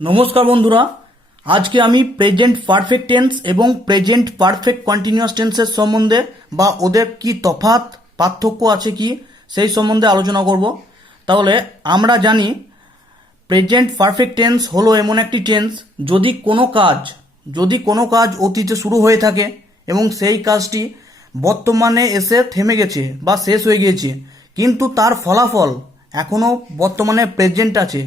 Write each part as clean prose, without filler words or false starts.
নমস্কার বন্ধুরা, আজকে আমি প্রেজেন্ট পারফেক্ট টেন্স এবং প্রেজেন্ট পারফেক্ট কন্টিনিউয়াস টেন্সের সম্বন্ধে বা ওদের কি তফাৎ পার্থক্য আছে কি সেই সম্বন্ধে আলোচনা করব। তাহলে আমরা জানি প্রেজেন্ট পারফেক্ট টেন্স হলো এমন একটি টেন্স যদি কোনো কাজ অতীতে শুরু হয়ে থাকে এবং সেই কাজটি বর্তমানে এসে থেমে গেছে বা শেষ হয়ে গিয়েছে, কিন্তু তার ফলাফল এখনও বর্তমানে প্রেজেন্ট আছে।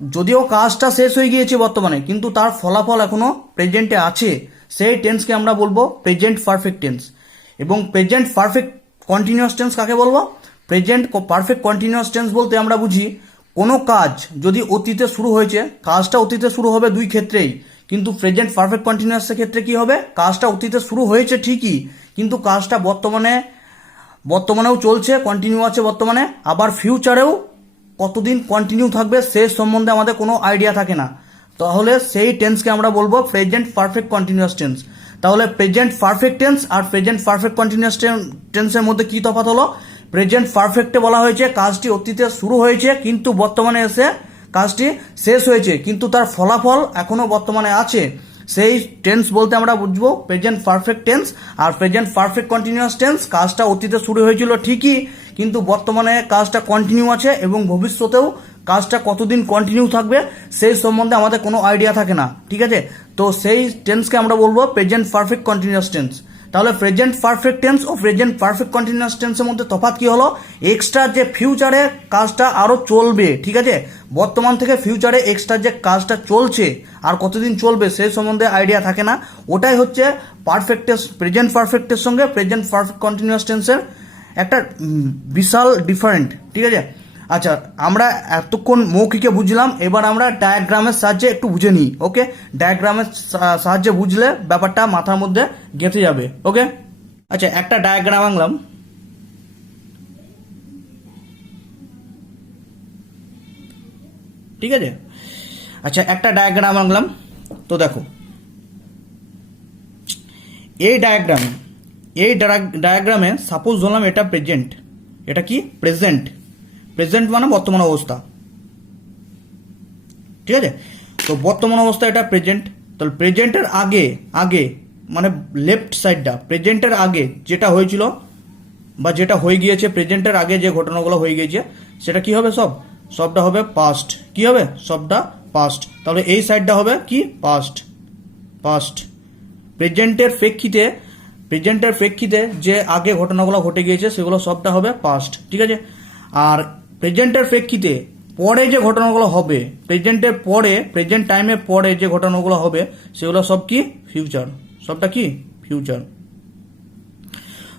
যদিও কাজটা শেষ হয়ে গিয়েছে বর্তমানে, কিন্তু তার ফলাফল এখনো প্রেজেন্টে আছে, সেই টেন্সকে আমরা বলবো প্রেজেন্ট পারফেক্ট টেন্স। এবং প্রেজেন্ট পারফেক্ট কন্টিনিউয়াস টেন্স কাকে বলবো? প্রেজেন্ট পারফেক্ট কন্টিনিউয়াস টেন্স বলতে আমরা বুঝি কোনো কাজ যদি অতীতে শুরু হয়েছে, কাজটা অতীতে শুরু হবে দুই ক্ষেত্রেই, কিন্তু প্রেজেন্ট পারফেক্ট কন্টিনিউয়াসের ক্ষেত্রে কি হবে? কাজটা অতীতে শুরু হয়েছে ঠিকই, কিন্তু কাজটা বর্তমানেও চলছে, কন্টিনিউ আছে বর্তমানে, আবার ফিউচারেও কতদিন কন্টিনিউ থাকবে সে সম্বন্ধে আমাদের কোনো আইডিয়া থাকে না। তাহলে সেই টেন্সকে আমরা বলবো প্রেজেন্ট পারফেক্ট কন্টিনিউয়াস টেন্স। তাহলে প্রেজেন্ট পারফেক্ট টেন্স আর প্রেজেন্ট পারফেক্ট কন্টিনিউয়াস টেন্সের মধ্যে কি তফাৎ হলো? প্রেজেন্ট পারফেক্টে বলা হয়েছে কাজটি অতীতে শুরু হয়েছে কিন্তু বর্তমানে এসে কাজটি শেষ হয়েছে, কিন্তু তার ফলাফল এখনো বর্তমানে আছে, সেই টেন্স বলতে আমরা বুঝবো প্রেজেন্ট পারফেক্ট টেন্স। আর প্রেজেন্ট পারফেক্ট কন্টিনিউয়াস টেন্স কাজটা অতীতে শুরু হয়েছিল ঠিকই, কিন্তু বর্তমানে কাজটা কন্টিনিউ আছে এবং ভবিষ্যতেও কাজটা কতদিন কন্টিনিউ থাকবে সেই সম্বন্ধে আমাদের কোনো আইডিয়া থাকে না। ঠিক আছে, তো সেই টেন্সকে আমরা বলবো প্রেজেন্ট পারফেক্ট কন্টিনিউয়াস টেন্স। তাহলে প্রেজেন্ট পারফেক্ট টেন্স ও প্রেজেন্ট পারফেক্ট কন্টিনিউয়াস টেন্সের মধ্যে তফাৎ কি হলো? এক্সট্রা যে ফিউচারে কাজটা আরো চলবে, ঠিক আছে, বর্তমান থেকে ফিউচারে এক্সট্রা যে কাজটা চলছে আর কতদিন চলবে সেই সম্বন্ধে আইডিয়া থাকে না, ওটাই হচ্ছে পারফেক্ট প্রেজেন্ট পারফেক্টের সঙ্গে প্রেজেন্ট পারফেক্ট কন্টিনিউয়াস টেন্সের একটা বিশাল ডিফারেন্ট। ঠিক আছে, আচ্ছা, আমরা এতক্ষণ মৌখিকে বুঝলাম, এবার আমরা ডায়াগ্রামের সাহায্যে একটু বুঝে নিই। ওকে, ডায়াগ্রামের সাহায্যে বুঝলে ব্যাপারটা মাথার মধ্যে গেঁথে যাবে। ওকে, আচ্ছা, একটা ডায়াগ্রাম আঁকলাম। ঠিক আছে, আচ্ছা, একটা ডায়াগ্রাম আঁকলাম। তো দেখো, এই ডায়াগ্রামে সাপোজ ধরলাম এটা প্রেজেন্ট, এটা কি প্রেজেন্ট মানে বর্তমান অবস্থা। ঠিক আছে, তো বর্তমান অবস্থা এটা প্রেজেন্ট। তাহলে প্রেজেন্টের আগে মানে লেফট সাইডটা, প্রেজেন্টের আগে যেটা হয়েছিল বা যেটা হয়ে গিয়েছে, প্রেজেন্টের আগে যে ঘটনাগুলো হয়ে গিয়েছে সেটা কি হবে? সবটা হবে পাস্ট। কি হবে? সবটা পাস্ট। তাহলে এই সাইডটা হবে কি? পাস্ট। প্রেজেন্টের প্রেক্ষিতে যে আগে ঘটনাগুলো ঘটে গিয়েছে সেগুলো সবটা হবে পাস্ট। ঠিক আছে, আর প্রেজেন্টের প্রেক্ষিতে পরে যে ঘটনাগুলো হবে, প্রেজেন্ট টাইমের পরে যে ঘটনাগুলো হবে সেগুলো সব কি? ফিউচার। সবটা কি? ফিউচার।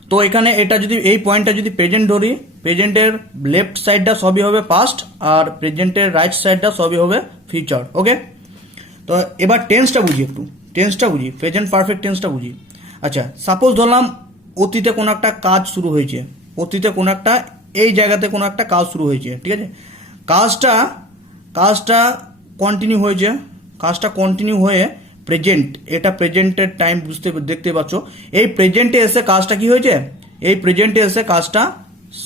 তো এখানে এটা যদি এই পয়েন্টটা যদি প্রেজেন্ট ধরি, প্রেজেন্টের লেফট সাইডটা সবই হবে পাস্ট আর প্রেজেন্টের রাইট সাইডটা সবই হবে ফিউচার। ওকে, তো এবার টেন্সটা বুঝি, প্রেজেন্ট পারফেক্ট টেন্সটা বুঝি। আচ্ছা, সাপোজ ধরলাম অতীতে কোনো একটা কাজ শুরু হয়েছে, এই জায়গাতে কোনো একটা কাজ শুরু হয়েছে। ঠিক আছে, কাজটা কন্টিনিউ হয়ে এটা প্রেজেন্টের টাইম দেখতে পাচ্ছ। এই প্রেজেন্টে এসে কাজটা কি হয়েছে? এই প্রেজেন্টে এসে কাজটা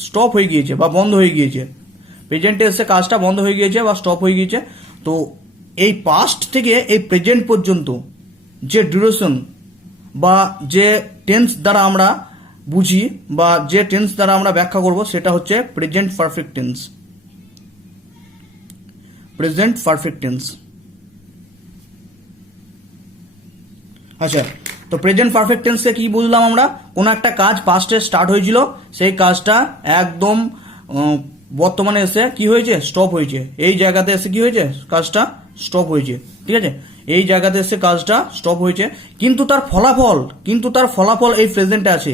স্টপ হয়ে গিয়েছে বা বন্ধ হয়ে গিয়েছে। প্রেজেন্টে এসে কাজটা বন্ধ হয়ে গিয়েছে বা স্টপ হয়ে গিয়েছে। তো এই পাস্ট থেকে এই প্রেজেন্ট পর্যন্ত যে ডিউরেশন বা যে টেন্স দ্বারা আমরা বুঝি বা যে টেন্স দ্বারা আমরা ব্যাখ্যা করব সেটা হচ্ছে প্রেজেন্ট পারফেক্ট টেন্স। আচ্ছা, তো প্রেজেন্ট পারফেক্ট টেন্সে কি বুঝলাম আমরা? কোন একটা কাজ পাস্টে স্টার্ট হয়েছিল, সেই কাজটা একদম বর্তমানে এসে কি হয়েছে? স্টপ হয়েছে। এই জায়গাতে এসে কি হয়েছে? কাজটা স্টপ হয়েছে। ঠিক আছে, এই জায়গাতে এসে কাজটা স্টপ হয়েছে, কিন্তু তার ফলাফল এই প্রেজেন্টে আছে।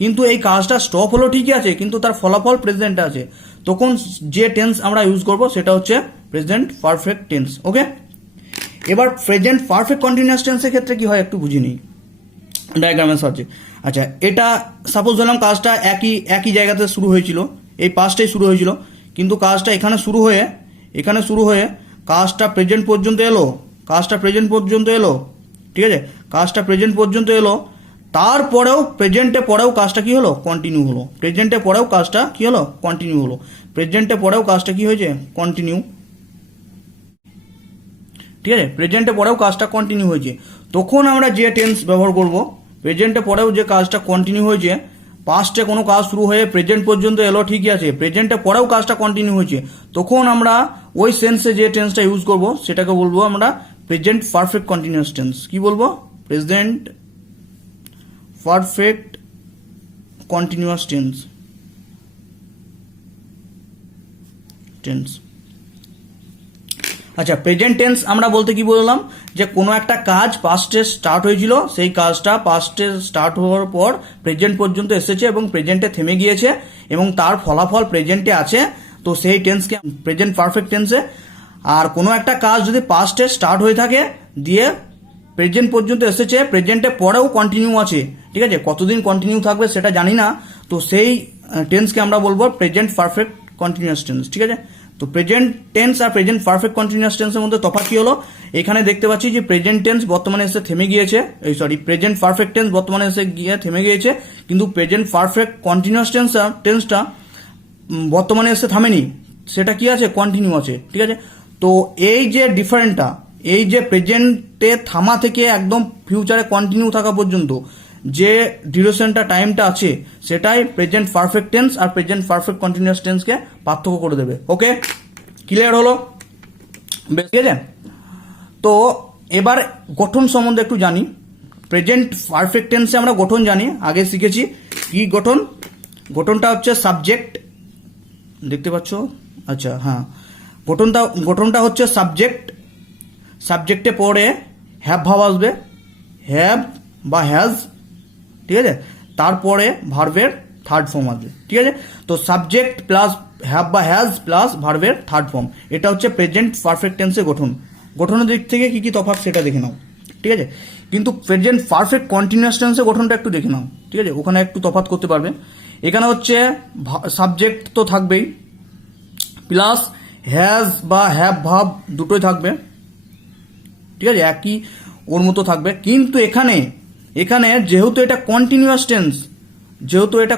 কিন্তু এই কাজটা স্টপ হলো ঠিকই আছে, কিন্তু তার ফলাফল প্রেজেন্টে আছে। তখন যে টেন্স আমরা ইউজ করব সেটা হচ্ছে প্রেজেন্ট পারফেক্ট টেন্স। ওকে, এবার প্রেজেন্ট পারফেক্ট কন্টিনিউয়াস টেন্সের ক্ষেত্রে কি হয় একটু বুঝে নিই ডায়াগ্রামের সাহায্যে। আচ্ছা, এটা সাপোজ ধরলাম কাজটা একই জায়গাতে শুরু হয়েছিল, এই পাস্টেই শুরু হয়েছিল, কিন্তু কাজটা এখানে শুরু হয়ে কাজটা প্রেজেন্ট পর্যন্ত এলো। ঠিক আছে, কাজটা প্রেজেন্ট পর্যন্ত এলো, তারপরেও প্রেজেন্টে পরেও কাজটা কি হলো? কন্টিনিউ হলো। প্রেজেন্টে পরেও কাজটা কি হলো? কন্টিনিউ হলো। প্রেজেন্টে পরেও কাজটা কি হয়েছে? কন্টিনিউ। ঠিক আছে, প্রেজেন্টে পরেও কাজটা কন্টিনিউ হয়েছে, তখন আমরা যে টেন্স ব্যবহার করব, প্রেজেন্টে পরেও যে কাজটা কন্টিনিউ হয়েছে, পাস্টে কোনো কাজ শুরু হয়ে প্রেজেন্ট পর্যন্ত এলো ঠিকই আছে, প্রেজেন্টে পরেও কাজটা কন্টিনিউ হয়েছে, তখন আমরা ওই সেন্সে যে টেন্সটা ইউজ করব সেটাকে বলবো আমরা প্রেজেন্ট পারফেক্ট কন্টিনিউয়াস টেন্স। কি বলবো? Present perfect continuous tense. আচ্ছা, প্রেজেন্ট টেন্স আমরা বলতে কি বললাম, যে কোনো একটা কাজ পাস্টে স্টার্ট হয়েছিল, সেই কাজটা পাস্টে স্টার্ট হওয়ার পর প্রেজেন্ট পর্যন্ত এসেছে এবং প্রেজেন্টে থেমে গিয়েছে এবং তার ফলাফল প্রেজেন্টে আছে, তো সেই টেন্সকে প্রেজেন্ট পারফেক্ট টেন্সে। আর কোনো একটা কাজ যদি পাস্টে স্টার্ট হয়ে থাকে দিয়ে প্রেজেন্ট পর্যন্ত এসেছে, প্রেজেন্টে পরেও কন্টিনিউ আছে, ঠিক আছে, কতদিন কন্টিনিউ থাকবে সেটা জানি না, তো সেই টেন্সকে আমরা বলবো প্রেজেন্ট পারফেক্ট কন্টিনিউয়াস টেন্স। ঠিক আছে, তো প্রেজেন্ট টেন্স আর প্রেজেন্ট পারফেক্ট কন্টিনিউয়াস টেন্সের মধ্যে তফাৎ কি হলো? এখানে দেখতে পাচ্ছি যে প্রেজেন্ট টেন্স বর্তমানে এসে থেমে গিয়েছে, প্রেজেন্ট পারফেক্ট টেন্স বর্তমানে এসে গিয়ে থেমে গিয়েছে, কিন্তু প্রেজেন্ট পারফেক্ট কন্টিনিউয়াস টেন্সটা বর্তমানে এসে থামেনি, সেটা কি আছে? কন্টিনিউ আছে। ঠিক আছে, তো এই যে ডিফারেন্টটা, এই যে প্রেজেন্টে থামা থেকে একদম ফিউচারে কন্টিনিউ থাকা পর্যন্ত যে ডিউরেশনটা টাইমটা আছে, সেটাই প্রেজেন্ট পারফেক্ট টেন্স আর প্রেজেন্ট পারফেক্ট কন্টিনিউয়াস টেন্সকে পার্থক্য করে দেবে। ওকে, ক্লিয়ার হলো? ঠিক আছে, তো এবার গঠন সম্বন্ধে একটু জানি। প্রেজেন্ট পারফেক্ট টেন্সে আমরা গঠন জানি, আগে শিখেছি। কি গঠন? গঠনটা হচ্ছে সাবজেক্ট, দেখতে পাচ্ছ? আচ্ছা, হ্যাঁ, গঠনটা হচ্ছে সাবজেক্ট, সাবজেক্টে পরে হ্যাভ ভাব আসবে, হ্যাভ বা হ্যাজ, ঠিক আছে, তারপরে ভার্বের থার্ড ফর্ম আসবে। ঠিক আছে, তো সাবজেক্ট প্লাস হ্যাভ বা হ্যাজ প্লাস ভার্বের থার্ড ফর্ম, এটা হচ্ছে প্রেজেন্ট পারফেক্ট টেন্সের গঠন। গঠনের দিক থেকে কি কি তফাৎ সেটা দেখে নাও। ঠিক আছে, কিন্তু প্রেজেন্ট পারফেক্ট কন্টিনিউয়াস টেন্সের গঠনটা একটু দেখে নাও। ঠিক আছে, ওখানে একটু তফাৎ করতে পারবে। এখানে হচ্ছে সাবজেক্ট তো থাকবেই, প্লাস হ্যাজ বা হ্যাভ ভাব দুটোই থাকবে। ঠিক আছে, একই ওর মতো থাকবে, কিন্তু এখানে যেহেতু এটা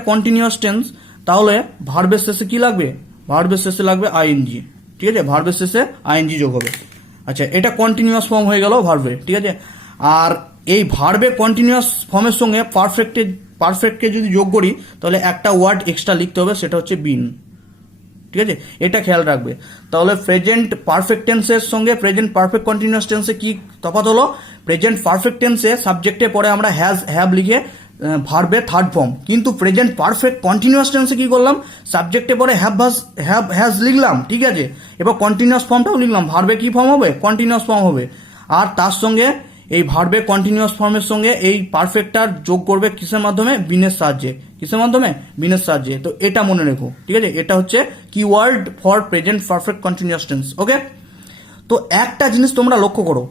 কন্টিনিউয়াস টেন্স, তাহলে ভার্বের শেষে কি লাগবে? ভার্বের শেষে লাগবে আইএনজি। ঠিক আছে, ভার্বের শেষে আইএনজি যোগ হবে। আচ্ছা, এটা কন্টিনিউয়াস ফর্ম হয়ে গেল ভার্বে। ঠিক আছে, আর এই ভার্বে কন্টিনিউয়াস ফর্মের সঙ্গে পারফেক্টকে যদি যোগ করি, তাহলে একটা ওয়ার্ড এক্সট্রা লিখতে হবে, সেটা হচ্ছে বিন। ঠিক আছে, এটা খেয়াল রাখবে। তাহলে প্রেজেন্ট পারফেক্ট টেন্সের সঙ্গে প্রেজেন্ট পারফেক্ট কন্টিনিউয়াস টেন্সে কি তফাৎ হলো? প্রেজেন্ট পারফেক্ট টেন্সে সাবজেক্টের পরে আমরা হ্যাভ লিখে ভার্বের থার্ড ফর্ম, কিন্তু প্রেজেন্ট পারফেক্ট কন্টিনিউয়াস টেন্সে কি করলাম? সাবজেক্টের পরে হ্যাজ লিখলাম, ঠিক আছে, এবার কন্টিনিউয়াস ফর্মটাও লিখলাম, ভার্বে কি ফর্ম হবে? কন্টিনিউয়াস ফর্ম হবে। আর তার সঙ্গে এই ভার্বে কন্টিনিউয়াস ফর্মের সঙ্গে এই পারফেক্টটার যোগ করবে কিসের মাধ্যমে? বিনের সাহায্যে। কিসের মাধ্যমে? বিনের সাহায্যে। তো এটা মনে রেখো। ঠিক আছে, এটা হচ্ছে keyword for present perfect continuous tense. Okay, তো একটা জিনিস তোমরা লক্ষ্য করো,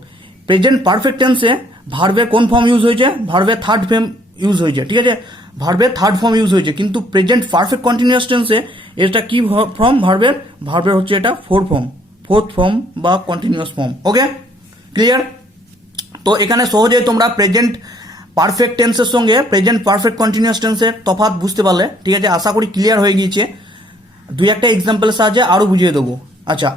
প্রেজেন্ট পারফেক্ট টেন্সে ভার্বের কোন ফর্ম ইউজ হয়েছে? ভার্বের থার্ড ফর্ম ইউজ হয়েছে। ঠিক আছে, ভার্বের থার্ড ফর্ম ইউজ হয়েছে, কিন্তু প্রেজেন্ট পারফেক্ট কন্টিনিউয়াস টেন্সে এটা কি ফর্ম? ভার্বের হচ্ছে এটা ফোর্থ ফর্ম বা কন্টিনিউয়াস ফর্ম। ওকে, ক্লিয়ার? তো এখানে সহজেই তোমরা প্রেজেন্ট পারফেক্ট টেন্সের সঙ্গে প্রেজেন্ট পারফেক্ট কন্টিনিউয়াস টেন্সের তফাৎ বুঝতে পারলে। ঠিক আছে, আশা করি ক্লিয়ার হয়ে গিয়েছে। দুই একটা এক্সাম্পলের সাহায্যে আরও বুঝিয়ে দেবো। আচ্ছা,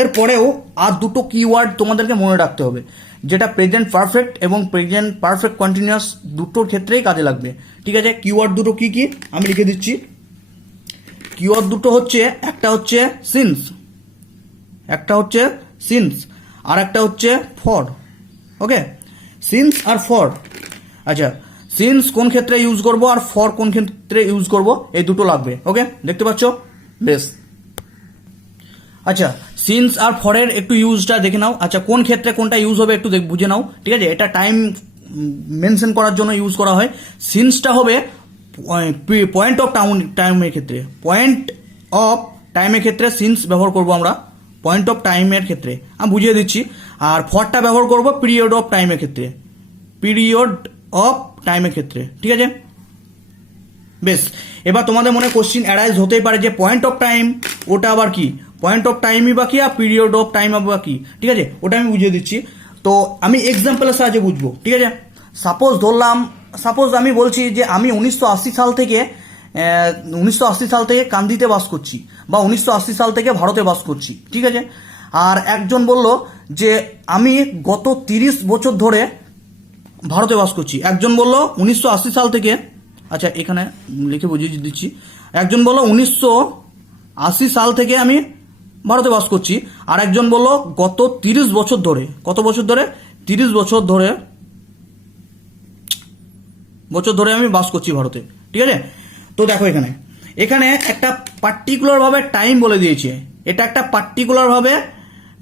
এর পরেও আর দুটো কিওয়ার্ড তোমাদেরকে মনে রাখতে হবে, যেটা প্রেজেন্ট পারফেক্ট এবং প্রেজেন্ট পারফেক্ট কন্টিনিউয়াস দুটোর ক্ষেত্রেই কাজে লাগবে। ঠিক আছে, কিওয়ার্ড দুটো কি কি আমি লিখে দিচ্ছি। কিওয়ার্ড দুটো হচ্ছে, একটা হচ্ছে সিন্স, আর একটা হচ্ছে ফর। ওকে, সিন্স আর ফর। আচ্ছা, সিন্স কোন ক্ষেত্রে ইউজ করব আর ফর কোন ক্ষেত্রে ইউজ করব, এই দুটো লাগবে। ওকে, দেখতে পাচ্ছ? বেশ। আচ্ছা, সিন্স আর ফরের একটু ইউজটা দেখে নাও। আচ্ছা, কোন ক্ষেত্রে কোনটা ইউজ হবে একটু বুঝে নাও। ঠিক আছে, এটা টাইম মেনশন করার জন্য ইউজ করা হয়। সিন্সটা হবে পয়েন্ট অফ টাইমের ক্ষেত্রে, সিন্স ব্যবহার করব আমরা পয়েন্ট অফ টাইমের ক্ষেত্রে, আমি বুঝিয়ে দিচ্ছি। আর ফরটা ব্যবহার করব পিরিয়ড অফ টাইমের ক্ষেত্রে। ঠিক আছে, বেশ। এবার তোমাদের মনে কোশ্চিন অ্যারাইজ হতেই পারে যে পয়েন্ট অফ টাইম ওটা আবার কি? পয়েন্ট অফ টাইমই বা কি আর পিরিয়ড অফ টাইম বা কি? ঠিক আছে, ওটা আমি বুঝিয়ে দিচ্ছি। তো আমি এক্সাম্পলের সাহায্যে বুঝবো। ঠিক আছে, সাপোজ আমি বলছি যে আমি 1980 সাল থেকে কান্দিতে বাস করছি, বা 1980 সাল থেকে ভারতে বাস করছি। ঠিক আছে, আর একজন বলল যে আমি গত 30 বছর ধরে ভারতে বাস করছি। একজন বলল 1980 সাল থেকে, আচ্ছা এখানে লিখে বুঝিয়ে দিচ্ছি, একজন বলল 1980 সাল থেকে আমি ভারতে বাস করছি, আর একজন বলল গত 30 বছর ধরে, কত বছর ধরে, 30 বছর ধরে আমি বাস করছি ভারতে। ঠিক আছে, তো দেখো এখানে এখানে একটা পার্টিকুলার ভাবে টাইম বলে দিয়েছে, এটা একটা পার্টিকুলার ভাবে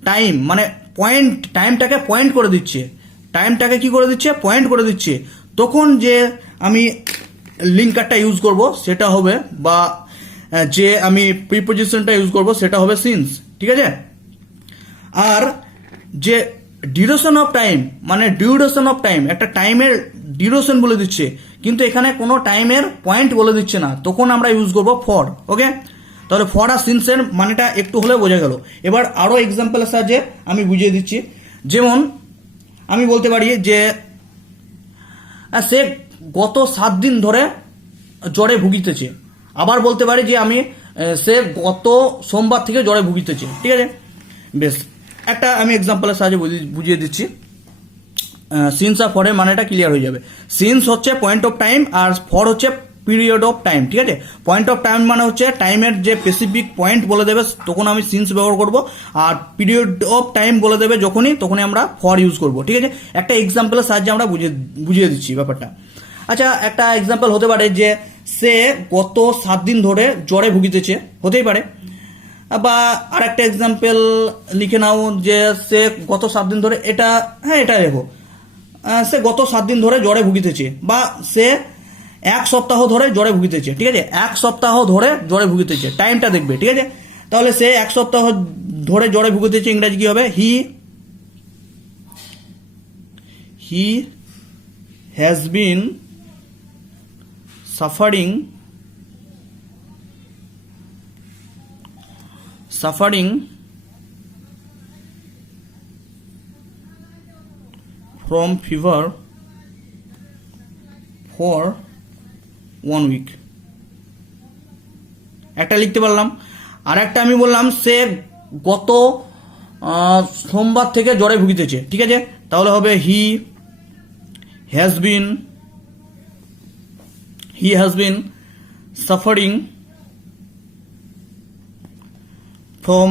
টাইম মানে পয়েন্ট, টাইমটাকে পয়েন্ট করে দিচ্ছে, টাইমটাকে কি করে দিচ্ছে, পয়েন্ট করে দিচ্ছে। তখন যে আমি লিঙ্কারটা ইউজ করব সেটা হবে, বা যে আমি প্রিপোজিশনটা ইউজ করব সেটা হবে সিন্স। ঠিক আছে, আর যে ডিউরেশন অফ টাইম মানে ডিউরেশন অফ টাইম, একটা টাইমের ডিউরেশন বলে দিচ্ছে, কিন্তু এখানে কোনো টাইমের পয়েন্ট বলে দিচ্ছে না, তখন আমরা ইউজ করব ফর। ওকে, তাহলে ফর আর সিন্সের মানেটা একটু হলে বোঝা গেল। এবার আরও এক্সাম্পলের সাহায্যে আমি বুঝিয়ে দিচ্ছি। যেমন আমি বলতে পারি যে সে গত 7 দিন ধরে জ্বরে ভুগিতেছে, আবার বলতে পারি যে আমি সে গত সোমবার থেকে জ্বরে ভুগিতেছে। ঠিক আছে, বেশ, একটা আমি এক্সাম্পলের সাহায্যে বুঝিয়ে দিচ্ছি, সিন্স আর ফরের মানেটা ক্লিয়ার হয়ে যাবে। সিন্স হচ্ছে পয়েন্ট অফ টাইম, আর ফর হচ্ছে পিরিয়ড অফ টাইম। ঠিক আছে, পয়েন্ট অফ টাইম মানে হচ্ছে টাইমের যে স্পেসিফিক পয়েন্ট বলে দেবে তখন আমি সিন্স ব্যবহার করব, আর পিরিয়ড অফ টাইম বলে দেবে তখনই আমরা ফর ইউজ করব। ঠিক আছে, একটা এক্সাম্পলের সাহায্যে আমরা বুঝিয়ে দিচ্ছি ব্যাপারটা। আচ্ছা, একটা এক্সাম্পল হতে পারে যে সে গত 7 দিন ধরে জ্বরে ভুগিতেছে, হতেই পারে। বা আর একটা এক্সাম্পল লিখে নাও যে সে গত 7 দিন ধরে, এটা হ্যাঁ এটা রেখো, সে গত 7 দিন ধরে জ্বরে ভুগিতেছে, বা সে 1 সপ্তাহ ধরে জ্বরে ভুগিতেছে। ঠিক আছে, 1 সপ্তাহ ধরে জ্বরে ভুগিতেছে, টাইমটা দেখবে। ঠিক আছে, তাহলে সে 1 সপ্তাহ ধরে জ্বরে ভুগিতেছে, ইংরাজি কি হবে, he has been suffering from fever for 1 week। একটা লিখতে পারলাম। আর একটা আমি বললাম সে গত সোমবার থেকে জ্বরে ভুগিতেছে। ঠিক আছে, তাহলে হবে he has been suffering from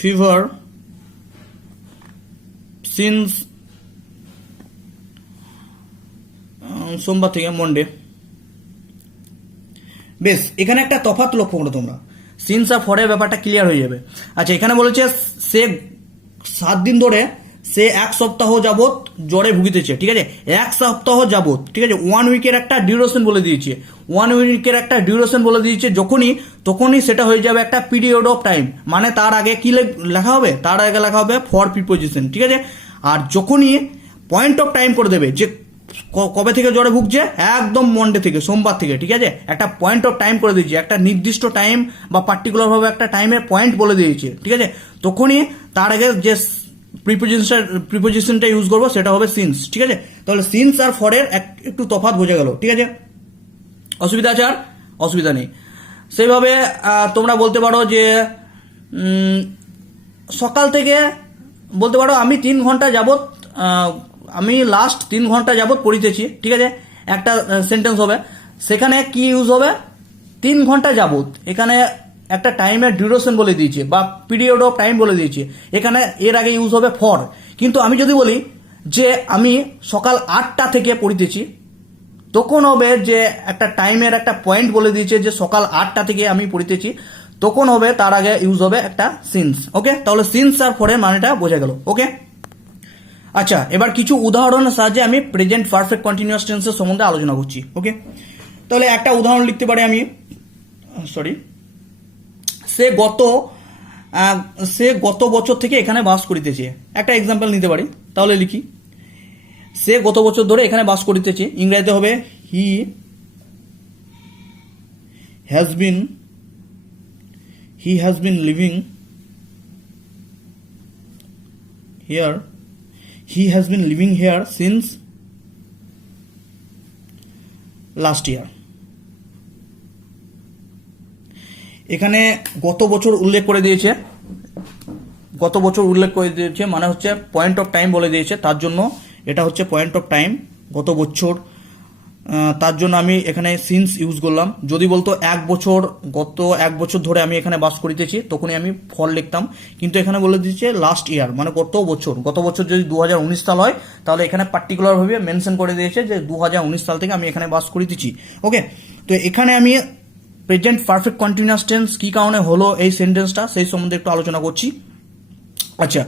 fever since সোমবার থেকে মন্ডে। বেশ, এখানে একটা তফাৎ লক্ষ্য করো তোমরা, সিন্স আর ফরের ব্যাপারটা ক্লিয়ার হয়ে যাবে। আচ্ছা, এখানে বলেছে সে 7 দিন ধরে, সে 1 সপ্তাহ যাবত জ্বরে ভুগিতেছে। ঠিক আছে, 1 সপ্তাহ যাবত। ঠিক আছে, 1 উইকের একটা ডিউরেশন বলে দিয়েছে, 1 উইকের একটা ডিউরেশন বলে দিয়েছে, তখনই সেটা হয়ে যাবে একটা পিরিয়ড অফ টাইম, মানে তার আগে কি লেখা হবে, তার আগে লেখা হবে ফর প্রিপোজিশন। ঠিক আছে, আর যখনই পয়েন্ট অফ টাইম করে দেবে যে কবে থেকে জ্বরে ভুগছে, একদম মন্ডে থেকে, সোমবার থেকে। ঠিক আছে, একটা পয়েন্ট অফ টাইম করে দিয়েছে, একটা নির্দিষ্ট টাইম বা পার্টিকুলার ভাবে একটা টাইমের পয়েন্ট বলে দিয়েছে। ঠিক আছে, তখনই তার আগে যে প্রিপোজিশনটা ইউজ করবো সেটা হবে সিন্স। ঠিক আছে, তাহলে সিন্স আর ফরের একটু তফাৎ বোঝা গেল। ঠিক আছে, অসুবিধা আছে? আর অসুবিধা নেই। সেইভাবে তোমরা বলতে পারো যে সকাল থেকে বলতে পারো আমি 3 ঘন্টা যাবত, আমি লাস্ট 3 ঘন্টা যাবত পড়িতেছি। ঠিক আছে, একটা সেন্টেন্স হবে, সেখানে কি ইউজ হবে, 3 ঘন্টা যাবত, এখানে একটা টাইমের ডিউরেশন বলে দিয়েছে বা পিরিয়ড অফ টাইম বলে দিয়েছে, এখানে এর আগে ইউজ হবে ফর। কিন্তু আমি যদি বলি যে আমি সকাল 8টা থেকে পড়িতেছি, তখন হবে যে একটা টাইমের একটা পয়েন্ট বলে দিয়েছে যে সকাল 8টা থেকে আমি পড়িতেছি, তখন হবে তার আগে ইউজ হবে একটা সিন্স। ওকে, তাহলে সিন্স আর ফরের মানেটা বোঝা গেল। ওকে, আচ্ছা, এবার কিছু উদাহরণের সাহায্যে আমি প্রেজেন্ট পারফেক্ট কন্টিনিউয়াস টেন্সের সম্বন্ধে আলোচনা করছি। ওকে, তাহলে একটা উদাহরণ লিখতে পারি আমি, সে গত বছর থেকে এখানে বাস করিতেছে, একটা এক্সাম্পল নিতে পারি। তাহলে লিখি, সে গত বছর ধরে এখানে বাস করিতেছে, ইংরেজিতে হবে he has been living here since last year. এখানে গত বছর উল্লেখ করে দিয়েছে, গত বছর উল্লেখ করে দিয়েছে, মানে হচ্ছে পয়েন্ট অফ টাইম বলে দিয়েছে, তার জন্য এটা হচ্ছে পয়েন্ট অফ টাইম গত বছর। তার জন্য আমি এখানে সিন্স ইউজ করলাম। যদি বলতো গত এক বছর ধরে আমি এখানে বাস করিতেছি, তখনই আমি ফর লিখতাম, কিন্তু এখানে বলে দিচ্ছে লাস্ট ইয়ার, মানে গত বছর যদি 2019 সাল হয় তাহলে এখানে পার্টিকুলার ভাবে মেনশন করে দিয়েছে যে 2019 সাল থেকে আমি এখানে বাস করিতেছি। ওকে, তো এখানে আমি প্রেজেন্ট পারফেক্ট কন্টিনিউয়াস টেন্স কি কারণে হলো এই সেন্টেন্সটা, সেই সম্বন্ধে একটু আলোচনা করছি। আচ্ছা,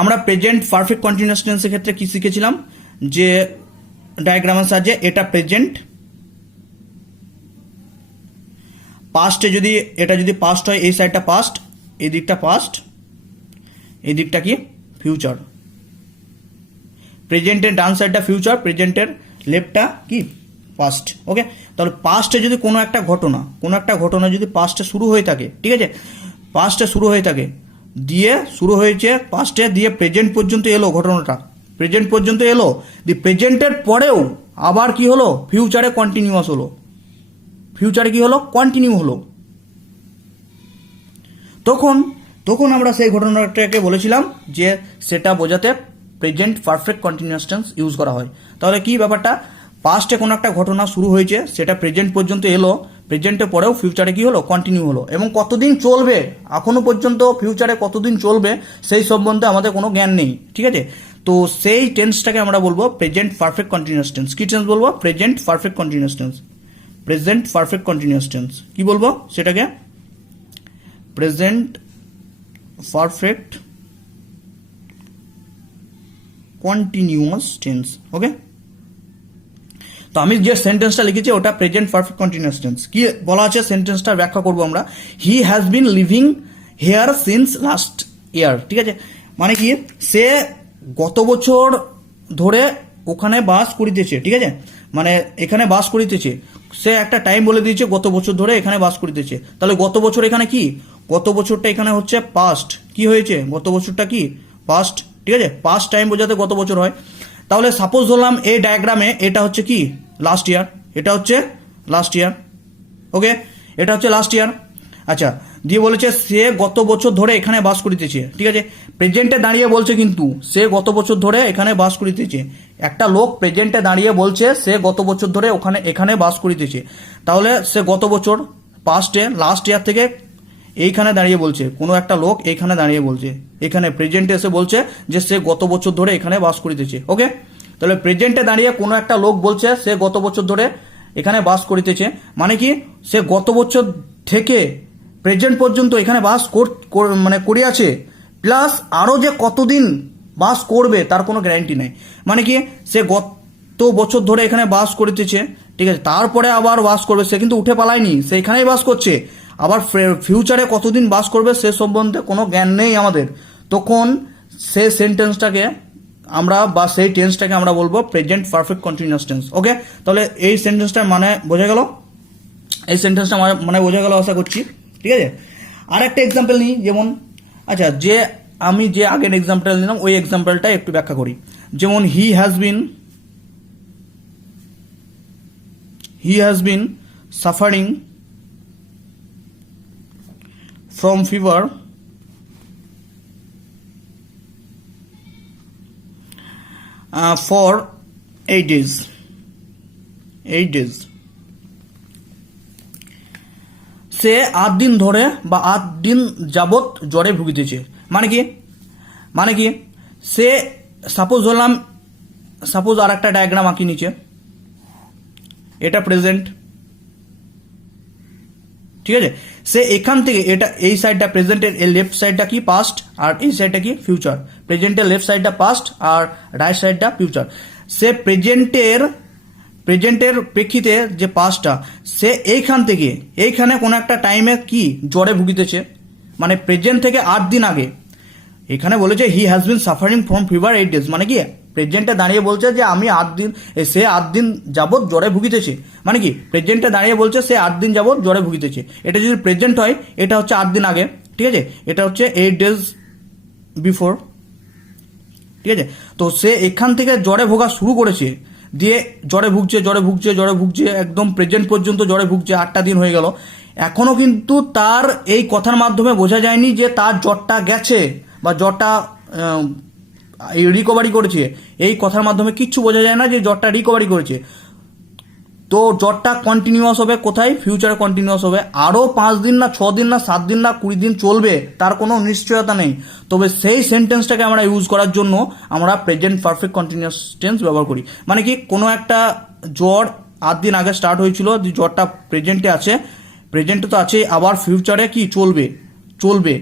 আমরা প্রেজেন্ট পারফেক্ট কন্টিনিউয়াস টেন্সের ক্ষেত্রে কি শিখেছিলাম, যে ডায়াগ্রামের সাহায্যে এটা প্রেজেন্ট, পাস্টে যদি এটা যদি পাস্ট হয় এই সাইডটা পাস্ট, এই দিকটা পাস্ট, এই দিকটা কি ফিউচার। প্রেজেন্টের ডান সাইডটা ফিউচার, প্রেজেন্টের লেফটটা কি পাস্ট। ওকে, তাহলে পাস্টে যদি কোনো একটা ঘটনা যদি পাস্টে শুরু হয়ে থাকে, ঠিক আছে, পাস্টে শুরু হয়ে থাকে, দিয়ে শুরু হয়েছে পাস্টে, দিয়ে প্রেজেন্ট পর্যন্ত এলো ঘটনাটা, প্রেজেন্ট পর্যন্ত এলো, দি প্রেজেন্টের পরেও আবার কি হলো, ফিউচারে কন্টিনিউয়াস হলো, ফিউচারে কি হলো, কন্টিনিউ হলো, তখন আমরা সেই ঘটনাটাকে বলেছিলাম যে সেটা বোঝাতে present perfect continuous tense use করা হয়। তাহলে কি ব্যাপারটা, পাস্টে কোনো একটা ঘটনা শুরু হয়েছে, সেটা প্রেজেন্ট পর্যন্ত এলো, প্রেজেন্টের পরেও ফিউচারে কি হলো, কন্টিনিউ হলো, এবং কতদিন চলবে এখনো পর্যন্ত, ফিউচারে কতদিন চলবে সেই সম্বন্ধে আমাদের কোনো জ্ঞান নেই, ঠিক আছে। তো সেই টেন্সটাকে আমরা বলবো প্রেজেন্ট পারফেক্ট কন্টিনিউয়াস টেন্স। কি টেন্স বলবো, present perfect continuous tense, present perfect continuous tense কি বলবো সেটাকে, present perfect continuous tense. Okay, তো আমি যে সেন্টেন্সটা লিখেছি ওটা প্রেজেন্ট পারফেক্ট কন্টিনিউয়াস টেন্স। কি বলা আছে সেন্টেন্সটা ব্যাখ্যা করবো আমরা, he has been living here since last year, ঠিক আছে, মানে কি সে গত বছর ধরে ওখানে বাস করিতেছে, ঠিক আছে, মানে এখানে বাস করিতেছে, সে একটা টাইম বলে দিয়েছে গত বছর ধরে এখানে বাস করিতেছে। তাহলে গত বছর এখানে কি, গত বছরটা এখানে হচ্ছে পাস্ট, কি হয়েছে গত বছরটা কি পাস্ট, ঠিক আছে, পাস্ট টাইম বোঝাতে গত বছর হয়। তাহলে সাপোজ ধরলাম এই ডায়াগ্রামে এটা হচ্ছে কি লাস্ট ইয়ার, এটা হচ্ছে লাস্ট ইয়ার। ওকে, এটা হচ্ছে লাস্ট ইয়ার। আচ্ছা, দিয়ে বলেছে সে গত বছর ধরে এখানে বাস করিতেছে, ঠিক আছে, প্রেজেন্টে দাঁড়িয়ে বলছে কিন্তু সে গত বছর ধরে এখানে বাস করিতেছে, একটা লোক প্রেজেন্টে দাঁড়িয়ে বলছে সে গত বছর ধরে এখানে বাস করিতেছে। তাহলে সে গত বছর পাস্টে লাস্ট ইয়ার থেকে এইখানে দাঁড়িয়ে বলছে, কোনো একটা লোক এইখানে দাঁড়িয়ে বলছে, এখানে প্রেজেন্টে এসে বলছে যে সে গত বছর ধরে এখানে বাস করিতেছে। ওকে, তাহলে প্রেজেন্টে দাঁড়িয়ে কোনো একটা লোক বলছে সে গত বছর ধরে এখানে বাস করিতেছে, মানে কি সে গত বছর থেকে প্রেজেন্ট পর্যন্ত এখানে বাস মানে করিয়াছে, প্লাস আরও যে কতদিন বাস করবে তার কোনো গ্যারান্টি নেই, মানে কি সে গত বছর ধরে এখানে বাস করিতেছে, ঠিক আছে, তারপরে আবার বাস করবে, সে কিন্তু উঠে পালায়নি, সে এখানেই বাস করছে, আবার ফিউচারে কতদিন বাস করবে সে সম্বন্ধে কোনো জ্ঞান নেই আমাদের, তখন সে সেন্টেন্সটাকে আমরা বা সেই টেন্সটাকে আমরা বলবো প্রেজেন্ট পারফেক্ট কন্টিনিউয়াস টেন্স। ওকে, তাহলে এই সেন্টেন্সটার মানে বোঝা গেল, এই সেন্টেন্সটা মানে বোঝা গেল আশা করছি, ঠিক আছে। আর একটা এক্সাম্পল নিই, যেমন আচ্ছা আমি যে আগের এক্সাম্পল নিলাম ওই এক্সাম্পলটা একটু ব্যাখ্যা করি। যেমন he has been suffering from fever for 8 days. সে 8 দিন ধরে বা 8 দিন যাবত জ্বরে ভুগিতেছে, মানে কি সে সাপোজ আর একটা ডায়াগ্রাম আঁকি নিচে, এটা প্রেজেন্ট, ঠিক আছে, সে এখান থেকে এটা এই সাইডটা প্রেজেন্টের লেফট সাইডটা কি পাস্ট আর এই সাইডটা কি ফিউচার, প্রেজেন্টের লেফট সাইডটা পাস্ট আর রাইট সাইডটা ফিউচার। সে প্রেজেন্টের প্রেক্ষিতে যে পাস্টটা, সে এইখানে কোনো একটা টাইমে কি জ্বরে ভুগিতেছে, মানে প্রেজেন্ট থেকে 8 দিন আগে। এখানে বলেছে he has been suffering from fever 8 days, মানে কি প্রেজেন্টে দাঁড়িয়ে বলছে যে সে 8 দিন যাবৎ জ্বরে ভুগিতেছে, মানে কি প্রেজেন্টে দাঁড়িয়ে বলছে সে 8 দিন যাবৎ জ্বরে ভুগিতেছে। এটা যদি প্রেজেন্ট হয় এটা হচ্ছে 8 দিন আগে, ঠিক আছে, এটা হচ্ছে 8 days বিফোর, ঠিক আছে। তো সে এখান থেকে জ্বরে ভোগা শুরু করেছে, দিয়ে জ্বরে ভুগছে একদম প্রেজেন্ট পর্যন্ত জ্বরে ভুগছে, 8টা দিন হয়ে গেল, এখনো কিন্তু তার এই কথার মাধ্যমে বোঝা যায়নি যে তার জ্বরটা গেছে, বা জ্বরটা রিকভারি করেছে, এই কথার মাধ্যমে কিচ্ছু বোঝা যায় না যে জ্বরটা রিকভারি করেছে। তো জ্বরটা কন্টিনিউয়াস হবে কোথায়? ফিউচারে কন্টিনিউয়াস হবে। আরও 5 দিন না 6 দিন না 7 দিন না 20 দিন চলবে, তার কোনো নিশ্চয়তা নেই। তবে সেই সেন্টেন্সটাকে আমরা ইউজ করার জন্য আমরা প্রেজেন্ট পারফেক্ট কন্টিনিউয়াস টেন্স ব্যবহার করি। মানে কি, কোনো একটা জ্বর 8 দিন আগে স্টার্ট হয়েছিল, যে জ্বরটা প্রেজেন্টে আছে, প্রেজেন্টে তো আছে, আবার ফিউচারে কি চলবে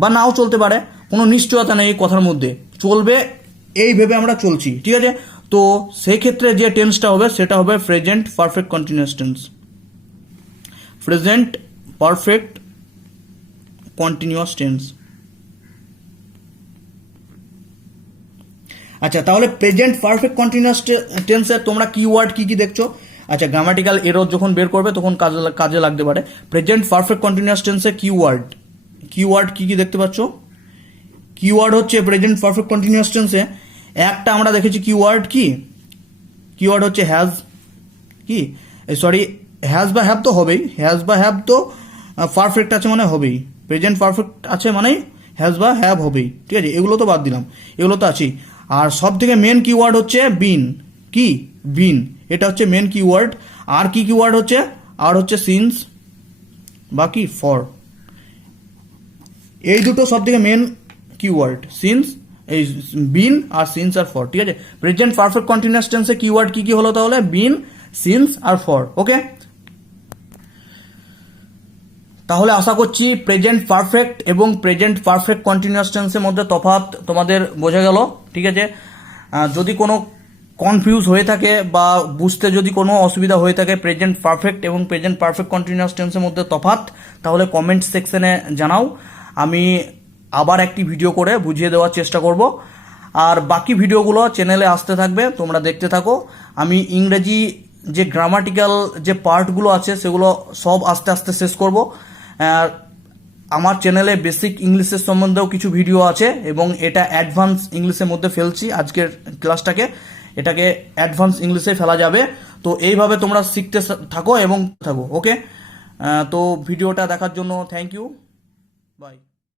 বা নাও চলতে পারে, কোনো নিশ্চয়তা নেই এই কথার মধ্যে, চলবে এই ভেবে আমরা চলছি, ঠিক আছে? তো সেই ক্ষেত্রে যে টেন্সটা হবে সেটা হবে present perfect continuous tense, present perfect continuous tense. আচ্ছা, তাহলে প্রেজেন্ট পারফেক্ট কন্টিনিউয়াস টেন্সে তোমরা কিওয়ার্ড কি কি দেখছো? আচ্ছা, গ্রামাটিক্যাল এরর যখন বের করবে তখন কাজে লাগতে পারে। প্রেজেন্ট পারফেক্ট কন্টিনিউয়াস টেন্সে কিওয়ার্ড কি কি দেখতে পাচ্ছ? কিওয়ার্ড হচ্ছে প্রেজেন্ট পারফেক্ট কন্টিনিউয়াস টেন্সে একটা আমরা দেখেছি কিওয়ার্ড হচ্ছে হ্যাজ, কি সরি হ্যাজ বা হ্যাভ তো হবেই, হ্যাজ বা হ্যাভ তো পারফেক্ট আছে মানে হবেই, প্রেজেন্ট পারফেক্ট আছে মানে হ্যাজ বা হ্যাভ হবেই, ঠিক আছে? এগুলো তো বাদ দিলাম, এগুলো তো আছেই। আর সব থেকে মেন কিওয়ার্ড হচ্ছে বিন, এটা হচ্ছে মেন কিওয়ার্ড। আর কি কিওয়ার্ড হচ্ছে? আর হচ্ছে সিন্স বা কি ফর, এই দুটো সব থেকে মেন কিওয়ার্ড, সিন্স, এই বিন আর সিন্স আর ফর, ঠিক আছে? প্রেজেন্ট পারফেক্ট কন্টিনিউয়াস টেন্সে কিওয়ার্ড কি কি হলো তাহলে? বিন, সিন্স আর ফর, ওকে? তাহলে আশা করছি প্রেজেন্ট পারফেক্ট এবং প্রেজেন্ট পারফেক্ট কন্টিনিউয়াস টেন্সের মধ্যে তফাৎ তোমাদের বোঝা গেল, ঠিক আছে? যদি কোনো কনফিউজ হয়ে থাকে বা বুঝতে যদি কোনো অসুবিধা হয়ে থাকে প্রেজেন্ট পারফেক্ট এবং প্রেজেন্ট পারফেক্ট কন্টিনিউয়াস টেন্সের মধ্যে তফাৎ, তাহলে কমেন্ট সেকশনে জানাও, আমি আবার একটি ভিডিও করে বুঝিয়ে দেওয়ার চেষ্টা করব। আর বাকি ভিডিওগুলো চ্যানেলে আসতে থাকবে, তোমরা দেখতে থাকো। আমি ইংরেজি যে গ্রামাটিক্যাল যে পার্টগুলো আছে সেগুলো সব আস্তে আস্তে শেষ করব। আমার চ্যানেলে বেসিক ইংলিশের সম্বন্ধেও কিছু ভিডিও আছে এবং এটা অ্যাডভান্স ইংলিশের মধ্যে ফেলছি আজকের ক্লাসটাকে, এটাকে অ্যাডভান্স ইংলিশে ফেলা যাবে। তো এইভাবে তোমরা শিখতে থাকো, ওকে? তো ভিডিওটা দেখার জন্য থ্যাংক ইউ, বাই।